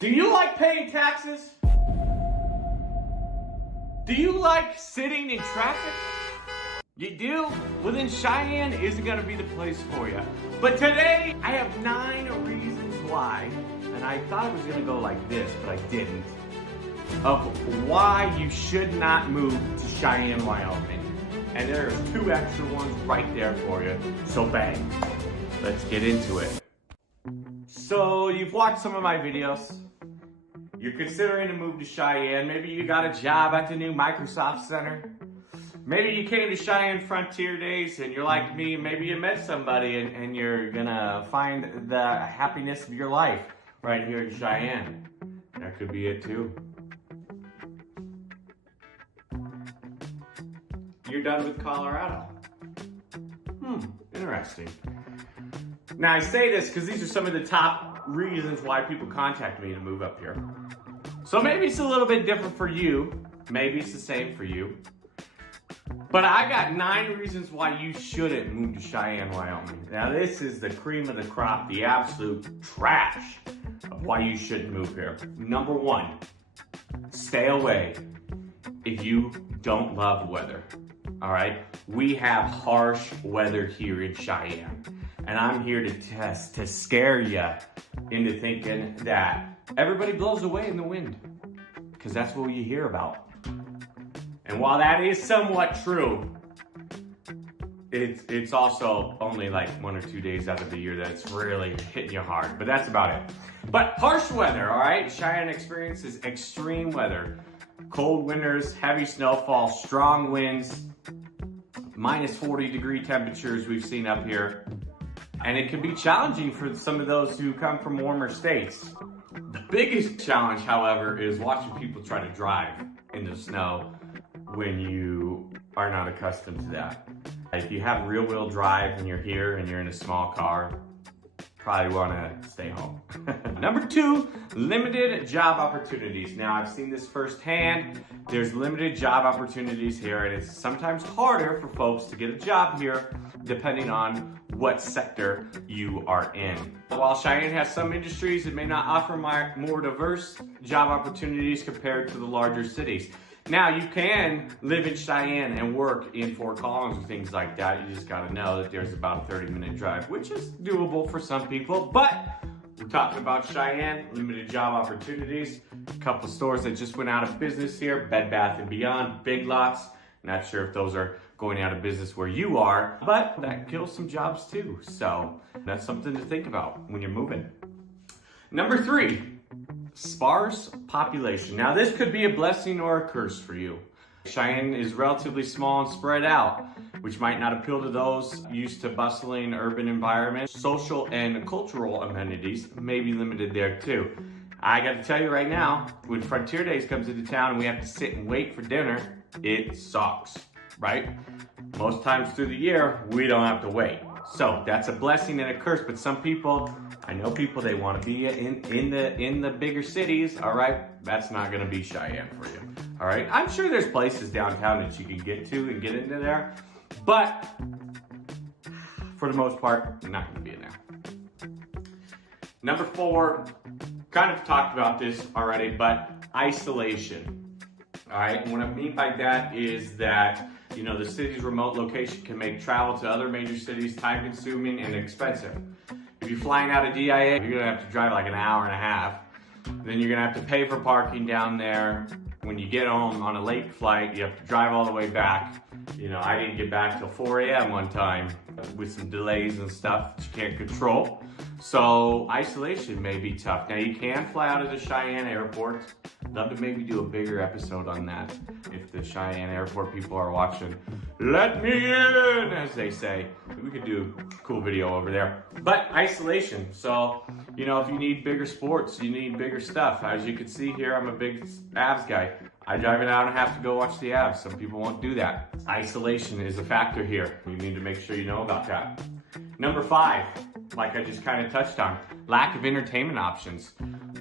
Do you like paying taxes? Do you like sitting in traffic? You do? Well then Cheyenne isn't gonna be the place for you. But today, I have 9 reasons why, and I thought it was gonna go like this, but I didn't, of why you should not move to Cheyenne, Wyoming. And there's 2 extra ones right there for you, so bang. Let's get into it. So you've watched some of my videos. You're considering a move to Cheyenne. Maybe you got a job at the new Microsoft Center. Maybe you came to Cheyenne Frontier Days and you're like me. Maybe you met somebody and you're gonna find the happiness of your life right here in Cheyenne. That could be it too. You're done with Colorado. Interesting. Now I say this because these are some of the top reasons why people contact me to move up here. So maybe it's a little bit different for you. Maybe it's the same for you. But I got 9 reasons why you shouldn't move to Cheyenne, Wyoming. Now this is the cream of the crop, the absolute trash of why you shouldn't move here. Number 1, stay away if you don't love weather. All right, we have harsh weather here in Cheyenne. And I'm here to scare you into thinking that everybody blows away in the wind, because that's what you hear about. And while that is somewhat true, it's also only like 1 or 2 days out of the year that it's really hitting you hard, but that's about it. But harsh weather, all right? Cheyenne experiences extreme weather. Cold winters, heavy snowfall, strong winds, minus 40-degree temperatures we've seen up here. And it can be challenging for some of those who come from warmer states. The biggest challenge, however, is watching people try to drive in the snow when you are not accustomed to that. If you have rear-wheel drive and you're here and you're in a small car, probably want to stay home. Number 2, limited job opportunities. Now, I've seen this firsthand. There's limited job opportunities here, and it's sometimes harder for folks to get a job here depending on what sector you are in. While Cheyenne has some industries, it may not offer more diverse job opportunities compared to the larger cities. Now, you can live in Cheyenne and work in Fort Collins and things like that. You just gotta know that there's about a 30-minute drive, which is doable for some people. But we're talking about Cheyenne, limited job opportunities. A couple of stores that just went out of business here, Bed Bath & Beyond, Big Lots. Not sure if those are going out of business where you are, but that kills some jobs too. So that's something to think about when you're moving. Number 3, sparse population. Now this could be a blessing or a curse for you. Cheyenne is relatively small and spread out, which might not appeal to those used to bustling urban environments. Social and cultural amenities may be limited there too. I got to tell you right now, when Frontier Days comes into town and we have to sit and wait for dinner, it sucks, right? Most times through the year, we don't have to wait. So that's a blessing and a curse, but some people, I know people, they want to be in the bigger cities, all right? That's not going to be Cheyenne for you, all right? I'm sure there's places downtown that you can get to and get into there, but for the most part, you're not going to be in there. Number 4, kind of talked about this already, but isolation. All right, and what I mean by that is that, you know, the city's remote location can make travel to other major cities time-consuming and expensive. If you're flying out of DIA, you're gonna have to drive like an hour and a half. Then you're gonna have to pay for parking down there. When you get home on a late flight, you have to drive all the way back. You know, I didn't get back till 4 a.m. one time with some delays and stuff that you can't control. So isolation may be tough. Now you can fly out of the Cheyenne airport. Love to maybe do a bigger episode on that. If the Cheyenne airport people are watching, let me in, as they say. We could do a cool video over there. But isolation, so, you know, if you need bigger sports, you need bigger stuff. As you can see here, I'm a big abs guy. I drive an hour and a half to go watch the abs. Some people won't do that. Isolation is a factor here. You need to make sure you know about that. Number 5, like I just kind of touched on, lack of entertainment options.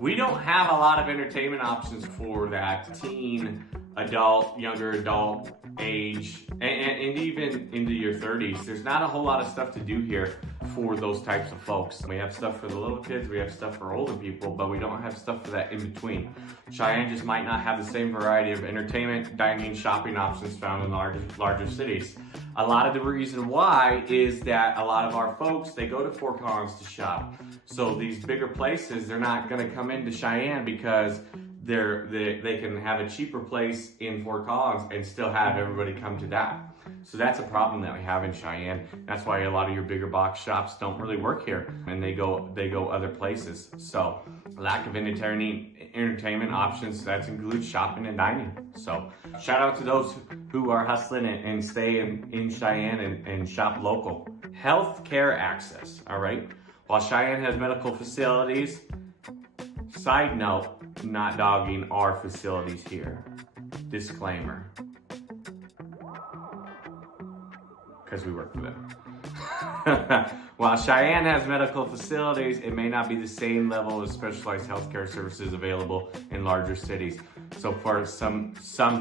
We don't have a lot of entertainment options for that teen, adult, younger adult age and even into your 30s, there's not a whole lot of stuff to do here for those types of folks. We have stuff for the little kids, we have stuff for older people, but we don't have stuff for that in between. Cheyenne just might not have the same variety of entertainment, dining, shopping options found in larger cities. A lot of the reason why is that a lot of our folks, they go to Fort Collins to shop. So these bigger places, they're not gonna come into Cheyenne because they can have a cheaper place in Fort Collins and still have everybody come to that. So that's a problem that we have in Cheyenne. That's why a lot of your bigger box shops don't really work here and they go other places. So lack of entertainment options, that includes shopping and dining. So shout out to those who are hustling and stay in Cheyenne and shop local. Healthcare access, all right? While Cheyenne has medical facilities, side note, not dogging our facilities here. Disclaimer. Because we work for them. While Cheyenne has medical facilities, it may not be the same level of specialized healthcare services available in larger cities. So for some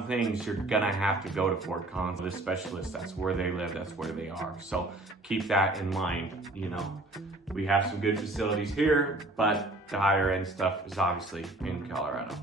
things, you're gonna have to go to Fort Collins. The specialists, that's where they live, that's where they are. So keep that in mind, you know. We have some good facilities here, but the higher end stuff is obviously in Colorado.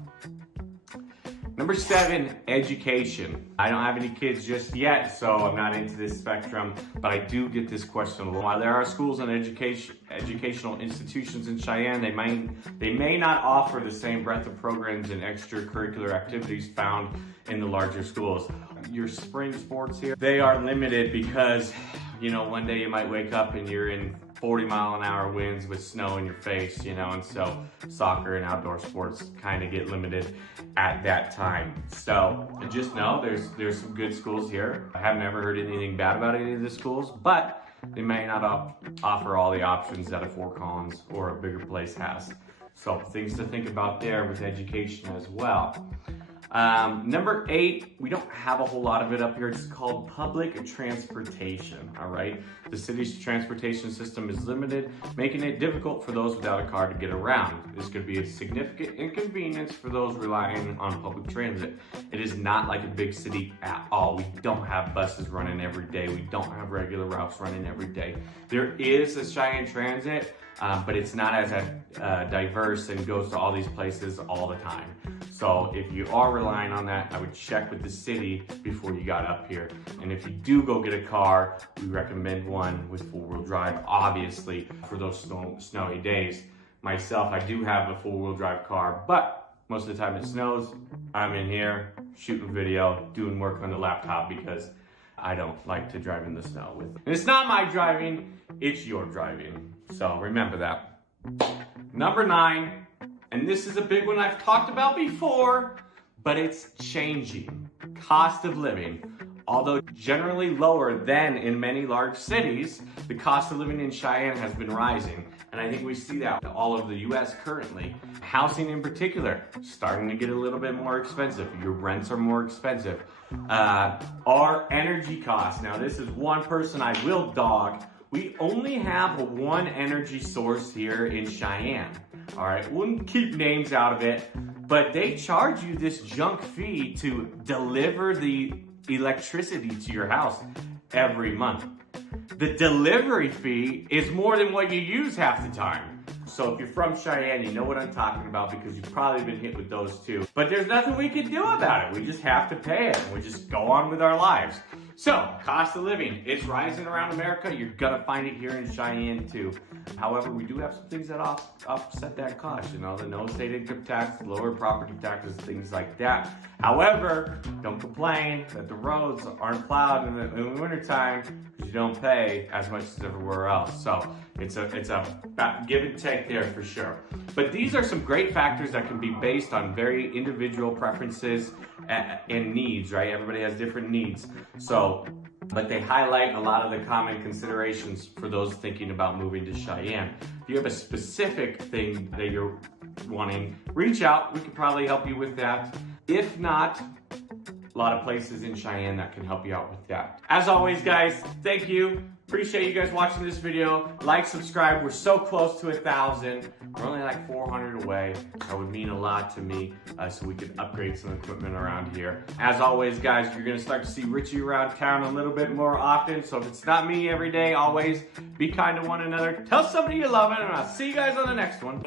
Number 7, education. I don't have any kids just yet, so I'm not into this spectrum, but I do get this question a lot. While there are schools and educational institutions in Cheyenne, they may not offer the same breadth of programs and extracurricular activities found in the larger schools. Your spring sports here, they are limited because, you know, one day you might wake up and you're in 40-mile-an-hour winds with snow in your face, you know, and so soccer and outdoor sports kind of get limited at that time. So just know there's some good schools here. I haven't ever heard anything bad about any of the schools, but they may not offer all the options that a Fort Collins or a bigger place has. So things to think about there with education as well. Number 8, we don't have a whole lot of it up here. It's called public transportation, all right? The city's transportation system is limited, making it difficult for those without a car to get around. This could be a significant inconvenience for those relying on public transit. It is not like a big city at all. We don't have buses running every day. We don't have regular routes running every day. There is a Cheyenne Transit, but it's not as diverse and goes to all these places all the time. So if you are relying on that, I would check with the city before you got up here. And if you do go get a car, we recommend one with 4-wheel drive, obviously, for those snowy days. Myself, I do have a 4-wheel drive car, but most of the time it snows, I'm in here shooting video, doing work on the laptop because I don't like to drive in the snow with. And it's not my driving, it's your driving. So remember that. Number 9. And this is a big one I've talked about before, but it's changing. Cost of living. Although generally lower than in many large cities, the cost of living in Cheyenne has been rising. And I think we see that all over the US currently. Housing in particular, starting to get a little bit more expensive. Your rents are more expensive. Our energy costs, now this is one person I will dog. We only have one energy source here in Cheyenne. All right, we'll keep names out of it, but they charge you this junk fee to deliver the electricity to your house every month. The delivery fee is more than what you use half the time. So if you're from Cheyenne, you know what I'm talking about because you've probably been hit with those too. But there's nothing we can do about it. We just have to pay it and we just go on with our lives. So, cost of living, it's rising around America. You're gonna find it here in Cheyenne too. However, we do have some things that offset that cost. You know, the no state income tax, lower property taxes, things like that. However, don't complain that the roads aren't plowed in the wintertime because you don't pay as much as everywhere else. So, it's a give and take there for sure. But these are some great factors that can be based on very individual preferences and needs, right? Everybody has different needs. So, but they highlight a lot of the common considerations for those thinking about moving to Cheyenne. If you have a specific thing that you're wanting, reach out. We could probably help you with that. If not, a lot of places in Cheyenne that can help you out with that. As always, guys, thank you Appreciate you guys watching this video. Like, subscribe. We're so close to 1,000. We're only like 400 away. That would mean a lot to me, so we could upgrade some equipment around here. As always, guys, you're gonna start to see Richie around town a little bit more often. So if it's not me every day, always be kind to one another. Tell somebody you love it, and I'll see you guys on the next one.